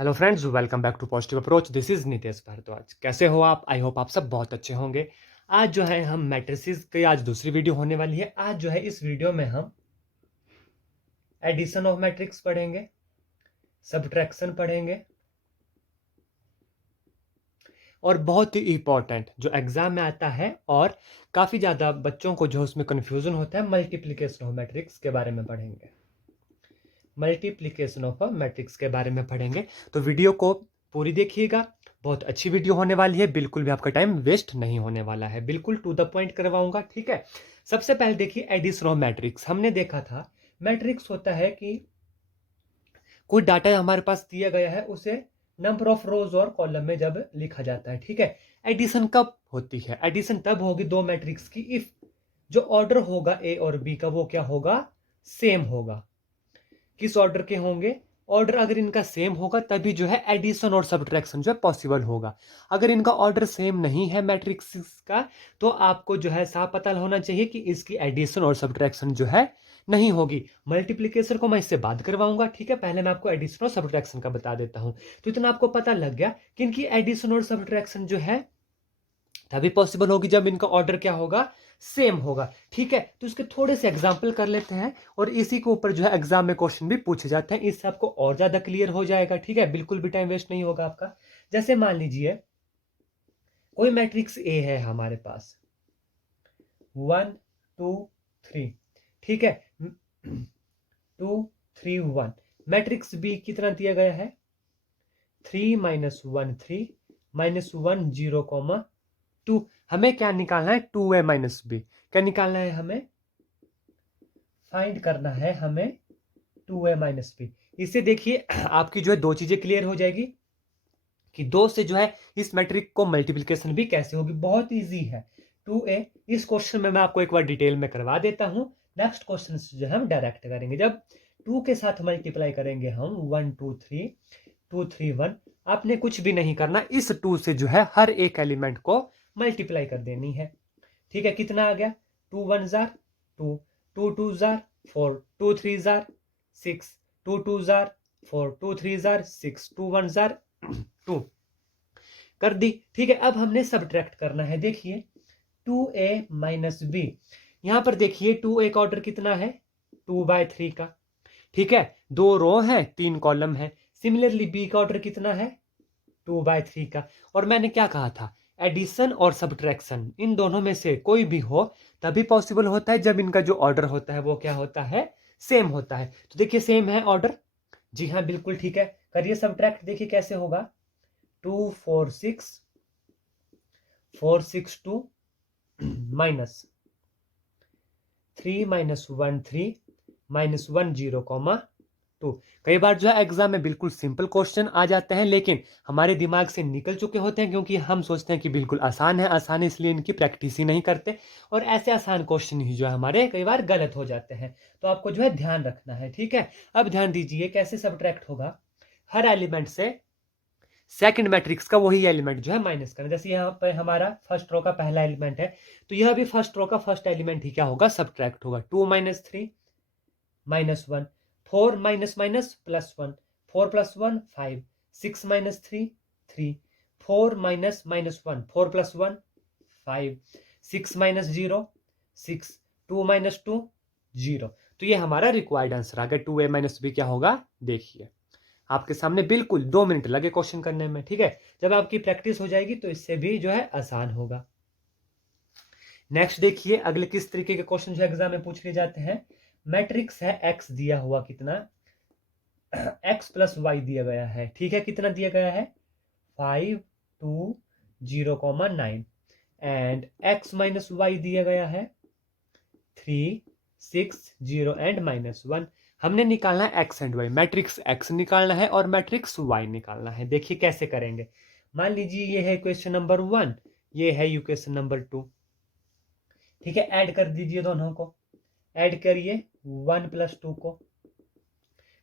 Hello friends, welcome back to Positive Approach. This is Nitesh Bhardwaj. कैसे हो आप? आई होप आप सब बहुत अच्छे होंगे। आज जो है हम मैट्रिसेस की आज दूसरी वीडियो होने वाली है। आज जो है इस वीडियो में हम एडिशन ऑफ मैट्रिक्स पढ़ेंगे, सब्ट्रैक्शन पढ़ेंगे और बहुत ही इंपॉर्टेंट जो एग्जाम में आता है और काफ़ी ज़्यादा बच्चों को जो उसमें कन्फ्यूजन होता है, मल्टीप्लिकेशन ऑफ मैट्रिक्स के बारे में पढ़ेंगे। मल्टीप्लिकेशन ऑफ मैट्रिक्स के बारे में पढ़ेंगे, तो वीडियो को पूरी देखिएगा। बहुत अच्छी वीडियो होने वाली है, बिल्कुल भी आपका टाइम वेस्ट नहीं होने वाला है, बिल्कुल टू द पॉइंट करवाऊंगा। ठीक है, सबसे पहले देखिए एडिशन ऑफ मैट्रिक्स। हमने देखा था मैट्रिक्स होता है कि कोई डाटा हमारे पास दिया गया है, उसे नंबर ऑफ रोज और कॉलम में जब लिखा जाता है। ठीक है, एडिशन कब होती है? एडिशन तब होगी दो मैट्रिक्स की इफ जो ऑर्डर होगा ए और बी का वो क्या होगा? सेम होगा। किस ऑर्डर के होंगे? ऑर्डर अगर इनका सेम होगा तभी जो है एडिशन और सब्ट्रैक्शन जो है पॉसिबल होगा। अगर इनका ऑर्डर सेम नहीं है मैट्रिक्स का, तो आपको जो है साफ पता होना चाहिए कि इसकी एडिशन और सब्ट्रैक्शन जो है नहीं होगी। मल्टीप्लिकेशन को मैं इससे बात करवाऊंगा। ठीक है, पहले मैं आपको एडिशन और सब्ट्रैक्शन का बता देता हूं। तो इतना आपको पता लग गया कि इनकी एडिशन और सब्ट्रैक्शन जो है तभी पॉसिबल होगी जब इनका ऑर्डर क्या होगा? सेम होगा। ठीक है, तो इसके थोड़े से एग्जाम्पल कर लेते हैं और इसी के ऊपर जो है एग्जाम में क्वेश्चन भी पूछे जाते हैं। इससे आपको और ज्यादा क्लियर हो जाएगा। ठीक है, बिल्कुल भी टाइम वेस्ट नहीं होगा आपका। जैसे मान लीजिए कोई मैट्रिक्स ए है हमारे पास, 1 2 3। ठीक है, 2 3 1। मैट्रिक्स बी कितना दिया गया है? 3 - 1 3 - 1 0, 2। हमें क्या निकालना है? 2a - b। क्या निकालना है हमें? फाइंड करना है हमें 2a - b। इससे देखिए आपकी जो है दो चीजें क्लियर हो जाएगी कि दो से जो है इस मैट्रिक को मल्टीप्लिकेशन भी कैसे होगी। बहुत इजी है। 2a इस क्वेश्चन में मैं आपको एक बार डिटेल में करवा देता हूं। नेक्स्ट क्वेश्चन जो है हम डायरेक्ट करेंगे। जब 2 के साथ मल्टीप्लाई करेंगे हम 1 2 3 2 3 1, आपने कुछ भी नहीं करना। इस 2 से जो है हर एक एलिमेंट को मल्टीप्लाई कर देनी है। ठीक है, कितना आ गया? 2 1 jar 2, 2 2 jar 4, 2 3 jar 6, 2 2 jar 4, 2 3 jar 6, 2 1 jar 2 कर दी। ठीक है, अब हमने सब्ट्रैक्ट करना है। देखिए 2a - b। यहां पर देखिए 2a का ऑर्डर कितना है? 2/3 का। ठीक है, 2 रो है 3 कॉलम है। सिमिलरली बी का ऑर्डर कितना है? 2/3 का। और मैंने क्या कहा था? एडिशन और सब्ट्रैक्शन इन दोनों में से कोई भी हो तभी पॉसिबल होता है जब इनका जो ऑर्डर होता है वो क्या होता है? सेम होता है। तो देखिए सेम है ऑर्डर। जी हाँ, बिल्कुल ठीक है। करिए सब्ट्रैक्ट, देखिए कैसे होगा। 2 4 6 4 6 2 माइनस 3 - 1 3 -1 0, 2। कई बार जो है एग्जाम में बिल्कुल सिंपल क्वेश्चन आ जाते हैं, लेकिन हमारे दिमाग से निकल चुके होते हैं क्योंकि हम सोचते हैं कि बिल्कुल आसान है। आसान है इसलिए इनकी प्रैक्टिस ही नहीं करते और ऐसे आसान क्वेश्चन ही जो है हमारे कई बार गलत हो जाते हैं। तो आपको जो है ध्यान रखना है। ठीक है, अब ध्यान दीजिए कैसे सब्ट्रैक्ट होगा। हर एलिमेंट से सेकंड मैट्रिक्स का वही एलिमेंट जो है माइनस करना। जैसे यहाँ पे हमारा फर्स्ट रो का पहला एलिमेंट है, तो यह भी फर्स्ट रो का फर्स्ट एलिमेंट ही क्या होगा? सब्ट्रैक्ट होगा। 2 - 3 -1, 4 minus minus plus 1, 4 + 1 5, 6 - 3 3, 4 minus minus 1, 4 + 1 5, 6 - 0 6, 2 - 2 0। तो ये हमारा रिक्वायर्ड आंसर आ गया। 2a - b क्या होगा? देखिए आपके सामने बिल्कुल 2 मिनट लगे क्वेश्चन करने में। ठीक है, जब आपकी प्रैक्टिस हो जाएगी तो इससे भी जो है आसान होगा। नेक्स्ट देखिए अगले किस तरीके के क्वेश्चन जो एग्जाम में पूछ लिए जाते हैं। मैट्रिक्स है एक्स दिया हुआ, कितना? x + y दिया गया है। ठीक है, कितना दिया गया है? 5 2 0, 9। एंड x - y दिया गया है 3 6 0 एंड -1। हमने निकालना है x and y। Matrix x निकालना है और मैट्रिक्स y निकालना है। देखिए कैसे करेंगे। मान लीजिए ये है इक्वेशन नंबर 1, ये है इक्वेशन नंबर 2। ठीक है, ऐड कर दीजिए दोनों को। ऐड करिए 1 + 2 को।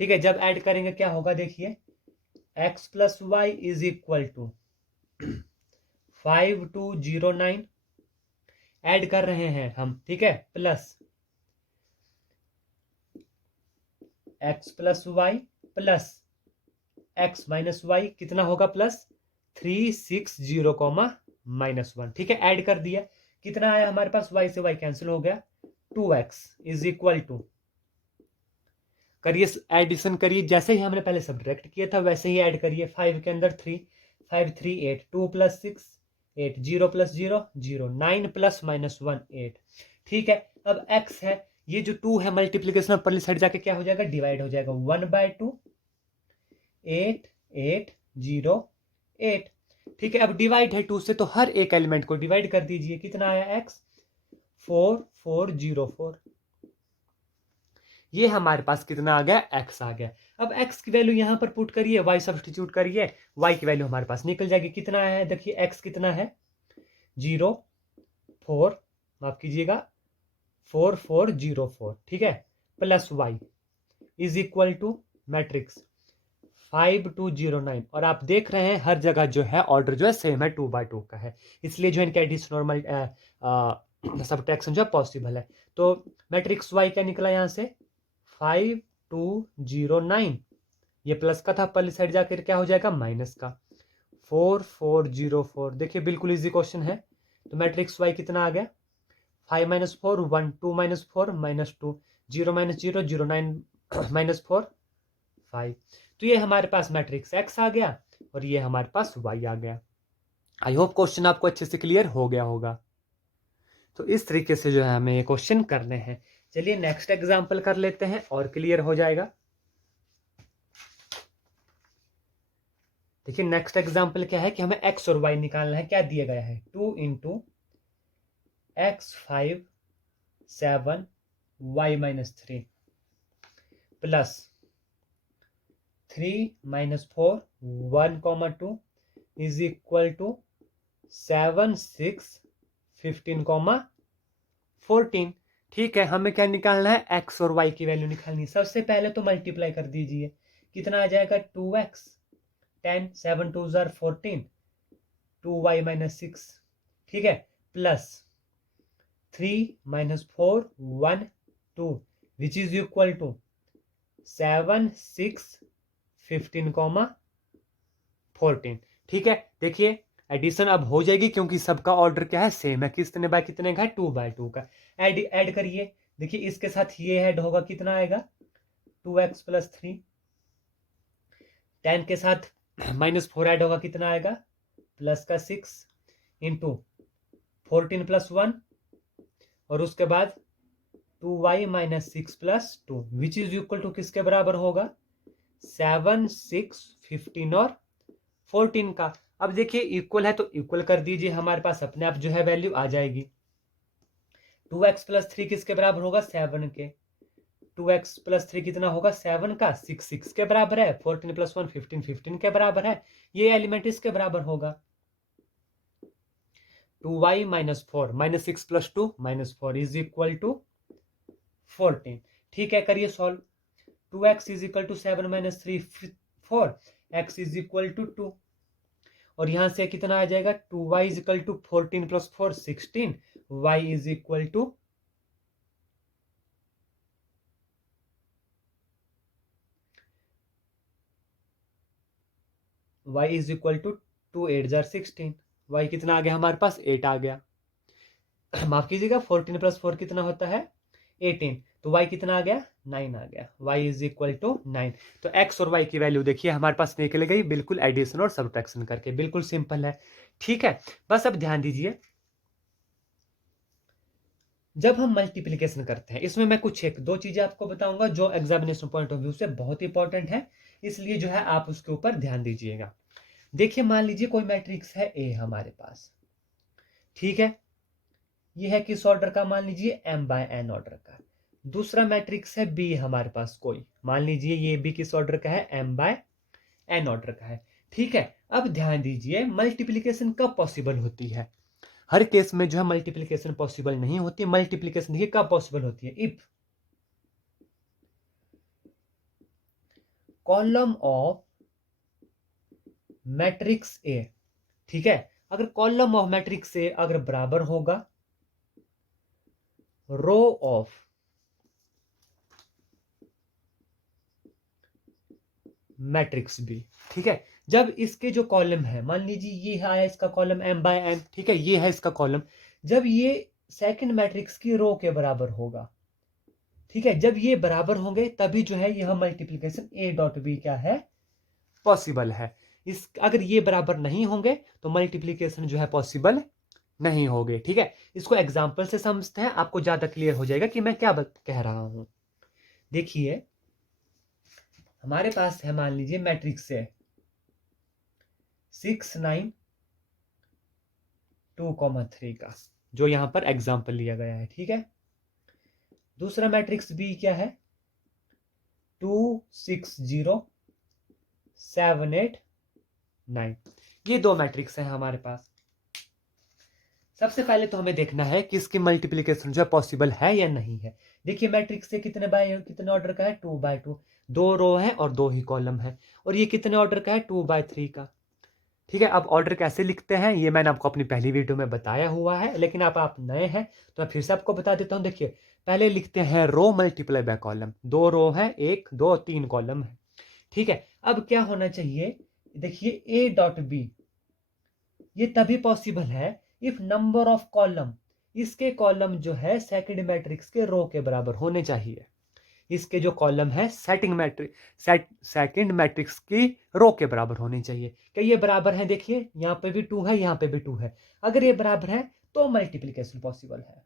ठीक है, जब ऐड करेंगे क्या होगा? देखिए x + y = 5 2 0 9। ऐड कर रहे हैं हम। ठीक है, plus x + y plus x minus y कितना होगा प्लस 360 कॉमा -1। ठीक है, ऐड कर दिया, कितना आया हमारे पास, y से y कैंसिल हो गया, 2x इज इक्वल टू, करिए एडिशन करिए, जैसे ही हमने पहले सब्ट्रैक्ट किया था वैसे ही ऐड करिए, 5 के अंदर 3, 5 3 8, 2 + 6 8, 0 + 0 0, 9 + -1 8। ठीक है, अब x है, ये जो 2 है मल्टीप्लीकेशन परली साइड जाके क्या हो जाएगा, डिवाइड हो जाएगा, 1/2 8 8 0 8। ठीक है, अब डिवाइड है 2 से तो हर एक एलिमेंट को डिवाइड कर दीजिए, कितना आया x 4 4 0 4। ये हमारे पास कितना आ गया, x आ गया। अब x की वैल्यू यहां पर पुट करिए, y सब्सटीट्यूट करिए, y की वैल्यू हमारे पास निकल जाएगी, कितना है, देखिए x कितना है 0 4, माफ कीजिएगा 4 4 0 4। ठीक है, plus y is equal to matrix 5 2 0 9। और आप देख रहे हैं हर जगह जो है ऑर्डर जो है सेम है, 2/2 का है, इसलिए जो इनका एडिशन नॉर्मल सब्ट्रैक्शन जो है पॉसिबल है। तो मैट्रिक्स y क्या निकला यहां से 5 2 0 9, ये प्लस का था, पहली साइड जाकर क्या हो जाएगा माइनस का, 4 4 0 4। देखिए बिल्कुल इजी क्वेश्चन है। तो मैट्रिक्स y कितना आ गया 5 - 4 1, 2 - 4 -2, 0 - 0 0 9 -4 5। तो ये हमारे पास मैट्रिक्स x आ गया और ये हमारे पास y आ गया। आई होप क्वेश्चन आपको अच्छे से क्लियर हो गया होगा। तो इस तरीके से जो है हमें ये क्वेश्चन करने हैं। चलिए नेक्स्ट एग्जांपल कर लेते हैं और क्लियर हो जाएगा। देखिए नेक्स्ट एग्जांपल क्या है कि हमें x और y निकालना है। क्या दिया गया है 2 × x 5 7 y - 3 plus 3 - 4 1, 2 is equal to 7 6 15, 14। ठीक है, हमें क्या निकालना है, x और y की वैल्यू निकालनी है। सबसे पहले तो मल्टीप्लाई कर दीजिए, कितना आ जाएगा 2x 10 7 2 14 2y - 6। ठीक है, plus 3 - 4 1 2 which is equal to 7 6 15, 14। ठीक है, देखिए एडिशन अब हो जाएगी क्योंकि सबका ऑर्डर क्या है सेम है, कितने बाय कितने का है 2/2 का। ऐड करिए, देखिए इसके साथ ये ऐड होगा, कितना आएगा 2x + 3, 10 के साथ -4 ऐड होगा, कितना आएगा प्लस का 6 इंटू 14 + 1 और उसके बाद 2y - 6 + 2 which is equal to किसके बराबर होगा 7 6 15 और 14 का। अब देखिए इक्वल है तो इक्वल कर दीजिए, हमारे पास अपने आप जो है वैल्यू आ जाएगी। 2x + 3 किसके बराबर होगा 7 के, 2x + 3 कितना होगा 7 का, 6 6 के बराबर है, 14 + 1 15 15 के बराबर है, ये एलिमेंट इसके बराबर होगा 2y - 4 -6 + 2 -4 इज इक्वल टू 14। ठीक है, करिए solve, 2x is equal to 7 - 3 4, x is equal to 2 और यहां से कितना आ जाएगा 2y is equal to 14 + 4 16, y is equal to 2 8 16, y कितना आ गया हमारे पास 8 आ गया। माफ कीजिएगा 14 + 4 कितना होता है 18, तो y कितना आ गया 9 आ गया, y इज इक्वल टू 9। तो x और y की वैल्यू देखिए हमारे पास निकल गई बिल्कुल एडिशन और सब्ट्रैक्शन करके, बिल्कुल सिंपल है। ठीक है, बस अब ध्यान दीजिए, जब हम मल्टीप्लिकेशन करते हैं इसमें मैं कुछ एक दो चीजें आपको बताऊंगा जो एग्जामिनेशन पॉइंट ऑफ व्यू से बहुत इंपॉर्टेंट है, इसलिए जो है आप उसके ऊपर ध्यान दीजिएगा। देखिए मान लीजिए कोई मैट्रिक्स है ए हमारे पास, ठीक है, ये है किस ऑर्डर का, मान लीजिए m/n ऑर्डर का। दूसरा मैट्रिक्स है बी हमारे पास कोई, मान लीजिए ये भी किस ऑर्डर का है m/n ऑर्डर का है। ठीक है, अब ध्यान दीजिए मल्टीप्लिकेशन कब पॉसिबल होती है, हर केस में जो है मल्टीप्लिकेशन पॉसिबल नहीं होती। मल्टीप्लिकेशन देखिए कब पॉसिबल होती है, if column of matrix A, ठीक है, अगर कॉलम ऑफ मैट्रिक्स ए अगर बराबर होगा रो ऑफ मैट्रिक्स बी। ठीक है, जब इसके जो कॉलम है, मान लीजिए ये आया इसका कॉलम m बाय n, ठीक है, ये है इसका कॉलम, जब ये सेकंड मैट्रिक्स की रो के बराबर होगा, ठीक है, जब ये बराबर होंगे तभी जो है यह मल्टीप्लीकेशन a डॉट बी क्या है, पॉसिबल है। इस अगर ये बराबर नहीं होंगे तो मल्टीप्लीकेशन जो है पॉसिबल नहीं होगे। ठीक है, इसको एग्जाम्पल से समझते हैं, आपको ज्यादा क्लियर हो जाएगा कि मैं क्या कह रहा हूं। देखिए हमारे पास है, मान लीजिए मैट्रिक्स है 6 9 2,3 का, जो यहां पर एग्जाम्पल लिया गया है। ठीक है, दूसरा मैट्रिक्स बी क्या है 2 6 0 7 8 9। ये दो मैट्रिक्स हैं हमारे पास। सबसे पहले तो हमें देखना है कि इसकी मल्टीप्लीकेशन जो है पॉसिबल है या नहीं है। देखिए मैट्रिक्स से कितने ऑर्डर का है 2 बाय 2, 2 रो है और 2 ही कॉलम है, और ये कितने ऑर्डर का है 2 बाय 3 का। ठीक है, अब ऑर्डर कैसे लिखते हैं ये मैंने आपको अपनी पहली वीडियो में बताया हुआ है, लेकिन आप नए हैं तो मैं फिर से आपको बता देता हूं। देखिए पहले लिखते हैं रो मल्टीप्लाई बाय कॉलम, 2 रो है, 1 2 3 कॉलम है। ठीक है, अब क्या होना चाहिए, देखिए ए डॉट बी ये तभी पॉसिबल है इफ नंबर ऑफ कॉलम, इसके कॉलम जो है सेकंड मैट्रिक्स के रो के बराबर होने चाहिए। इसके जो कॉलम है सेकंड मैट्रिक्स की रो के बराबर होनी चाहिए। क्या ये बराबर है, देखिए यहां पे भी 2 है, यहां पे भी 2 है, अगर ये बराबर है तो मल्टीप्लीकेशन पॉसिबल है,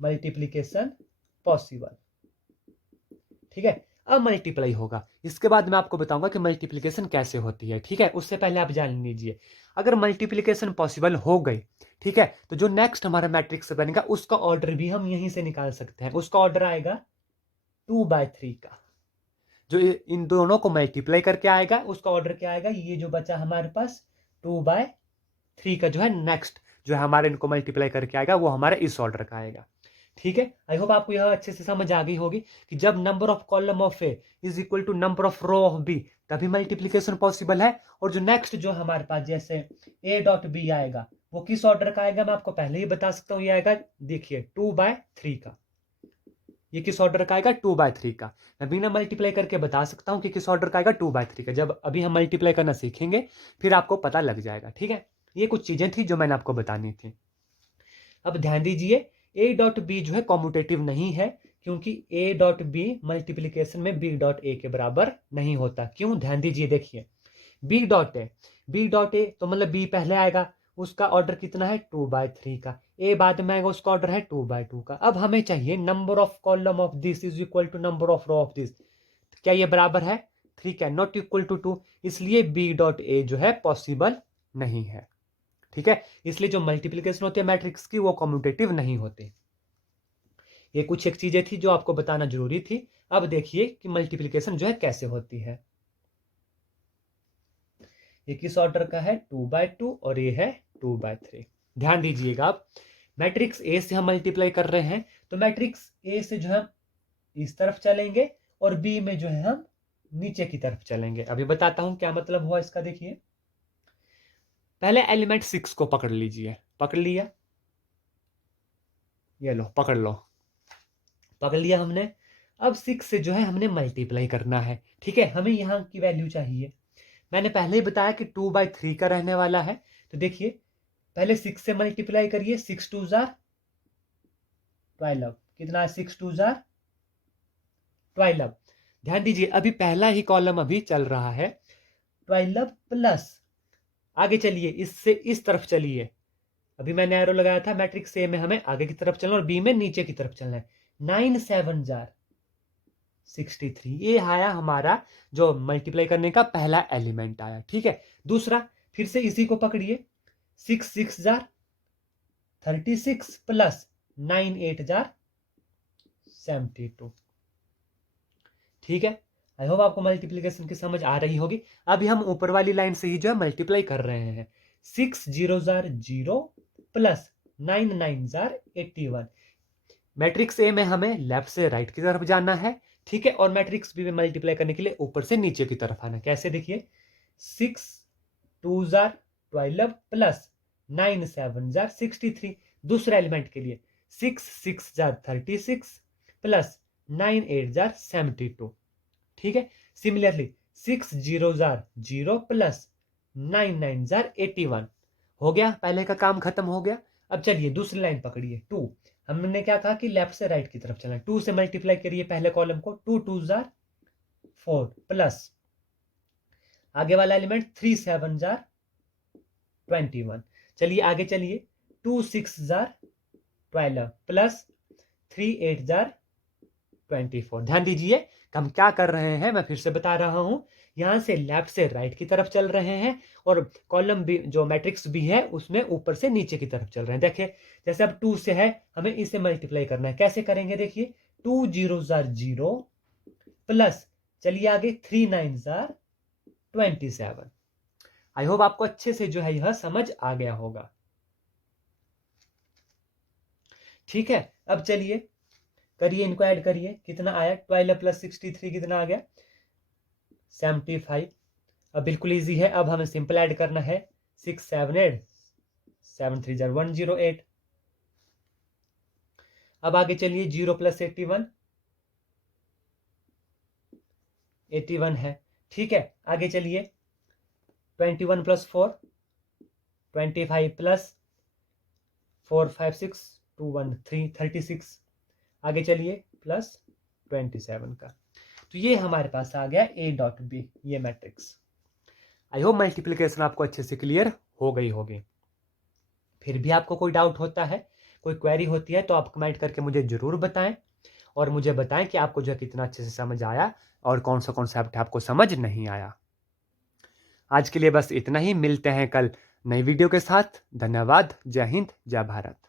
मल्टीप्लीकेशन पॉसिबल। ठीक है, अब मल्टीप्लाई होगा, इसके बाद मैं आपको बताऊंगा कि मल्टीप्लीकेशन कैसे होती है। ठीक है, उससे पहले आप जान लीजिए, अगर मल्टीप्लीकेशन पॉसिबल हो गई, ठीक है, तो जो नेक्स्ट हमारा मैट्रिक्स बनेगा उसका ऑर्डर भी हम यहीं से निकाल सकते हैं। उसका ऑर्डर आएगा 2 बाय 3 का, जो इन दोनों को मल्टीप्लाई करके आएगा उसका ऑर्डर क्या आएगा, ये जो बचा हमारे पास 2 बाय 3 का जो है नेक्स्ट जो है हमारे इनको मल्टीप्लाई करके आएगा वो हमारे इस ऑर्डर का आएगा। ठीक है, आई होप आपको यह अच्छे से समझ आ गई होगी कि जब number of column of a is equal to number of row of b तभी मल्टीप्लीकेशन पॉसिबल है। और जो नेक्स्ट जो हमारे पास जैसे ए डॉट बी आएगा वो किस ऑर्डर का आएगा मैं आपको पहले ही बता सकता हूं, ये आएगा देखिए 2 बाय 3 का। ये किस ऑर्डर का आएगा 2 बाय 3 का। मैं बिना मल्टीप्लाई करके बता सकता हूं कि किस ऑर्डर का आएगा 2 बाय 3 का। जब अभी हम मल्टीप्लाई करना सीखेंगे फिर आपको पता लग जाएगा। ठीक है, ये कुछ चीजें थी जो मैंने आपको बतानी थी। अब ध्यान दीजिए ए डॉट बी जो है कॉम्यूटेटिव नहीं है, क्योंकि ए डॉट बी मल्टीप्लीकेशन में बी डॉट ए के बराबर नहीं होता। क्यों, ध्यान दीजिए, देखिए बी डॉट ए तो मतलब बी पहले आएगा, उसका ऑर्डर कितना है 2 बाय 3 का, ए बाद में आएगा उसका ऑर्डर है 2 बाय 2 का। अब हमें चाहिए number of column of this is equal to number of row of this, क्या ये बराबर है 3 का, नॉट इक्वल टू 2, इसलिए बी डॉट ए जो है पॉसिबल नहीं है। ठीक है, इसलिए जो मल्टीप्लीकेशन होती है मैट्रिक्स की वो कम्यूटेटिव नहीं होती। ये कुछ एक चीजें थी जो आपको बताना जरूरी थी। अब देखिए कि मल्टीप्लीकेशन जो है कैसे होती है। ये किस ऑर्डर का है 2 बाय 2 और ये है 2 बाय 3। ध्यान दीजिएगा, आप मैट्रिक्स ए से हम मल्टीप्लाई कर रहे हैं तो मैट्रिक्स ए से जो हम इस तरफ चलेंगे और बी में जो है हम नीचे की तरफ चलेंगे। अभी बताता हूं क्या मतलब हुआ इसका। देखिए पहले एलिमेंट 6 को पकड़ लीजिए, पकड़ लिया, ये लो पकड़ लो, पकड़ लिया हमने। अब 6 से जो है हमने मल्टीप्लाई करना है। ठीक है, हमें यहां की वैल्यू चाहिए। मैंने पहले ही बताया कि 2 बाय 3 का रहने वाला है, तो देखिए पहले 6 से मल्टीप्लाई करिए, 6 2 जार 12, कितना है 6 2 जार 12। ध्यान दीजिए अभी पहला ही कॉलम अभी चल रहा है 12 प्लस, आगे चलिए इससे इस तरफ चलिए, अभी मैंने एरो लगाया था मैट्रिक्स ए में हमें आगे की तरफ चलना और बी में नीचे की तरफ चलना है। 9 7 जार 63, ये आया हमारा जो मल्टीप्लाई करने का पहला एलिमेंट आया। ठीक है, दूसरा फिर से इसी को पकड़िए, 6 6 जार 36 प्लस 9 8 जार 72। ठीक है, आई होप आपको मल्टीप्लीकेशन की समझ आ रही होगी। अभी हम ऊपर वाली लाइन से ही जो है मल्टीप्लाई कर रहे हैं, 6 0 jar 0 plus 9 9 jar 81। Matrix A में हमें लेफ्ट से राइट की तरफ जाना है। ठीक है, और मैट्रिक्स बी में मल्टीप्लाई करने के लिए ऊपर से नीचे की तरफ आना। कैसे, देखिए 6 2 जार 12 प्लस 9 7 जार 63। दूसरे एलिमेंट के लिए 6 6 जार 36 प्लस 9 8 जार 72। ठीक है। सिमिलरली 6 0 जार 0 प्लस 9 9 जार 81 हो गया, पहले का काम खत्म हो गया। अब चलिए दूसरी लाइन पकड़िए 2। हमने क्या कहा कि लेफ्ट से राइट की तरफ चलना, 2 से मल्टीप्लाई करिए पहले कॉलम को, 2 2 जार 4 प्लस आगे वाला एलिमेंट 3 7 जार 21। चलिए आगे चलिए, 2 6 जार 12 प्लस 3 8 जार 24। ध्यान दीजिए हम क्या कर रहे हैं, मैं फिर से बता रहा हूं, यहां से लेफ्ट से राइट की तरफ चल रहे हैं और कॉलम भी जो मैट्रिक्स भी है उसमें ऊपर से नीचे की तरफ चल रहे हैं। देखिए जैसे अब 2 से है, हमें इसे मल्टीप्लाई करना है, कैसे करेंगे देखिए, 2 0 जार 0 प्लस चलिए आगे 3 9 जार 27। आई होप आपको अच्छे से जो है यह समझ आ गया होगा। ठीक है, अब चलिए करिए, इनको ऐड करिए, कितना आया 12 प्लस 63 कितना आ गया 75। अब बिल्कुल इजी है, अब हमें सिंपल ऐड करना है, 6 7 8 7 3 जार 108। अब आगे चलिए 0 प्लस 81 81 है। ठीक है, आगे चलिए 21 प्लस 4 25 प्लस 4 5 6 2 1 3 36। आगे चलिए प्लस 27 का, तो ये हमारे पास आ गया A डॉट B, ये मैट्रिक्स। आई होप मल्टीप्लिकेशन आपको अच्छे से क्लियर हो गई होगी। फिर भी आपको कोई डाउट होता है, कोई क्वेरी होती है, तो आप कमेंट करके मुझे जरूर बताएं और मुझे बताएं कि आपको जो है कितना अच्छे से समझ आया और कौन सा कॉन्सेप्ट आपको समझ नहीं आया। आज के लिए बस इतना ही, मिलते हैं कल नई वीडियो के साथ। धन्यवाद। जय हिंद, जय भारत।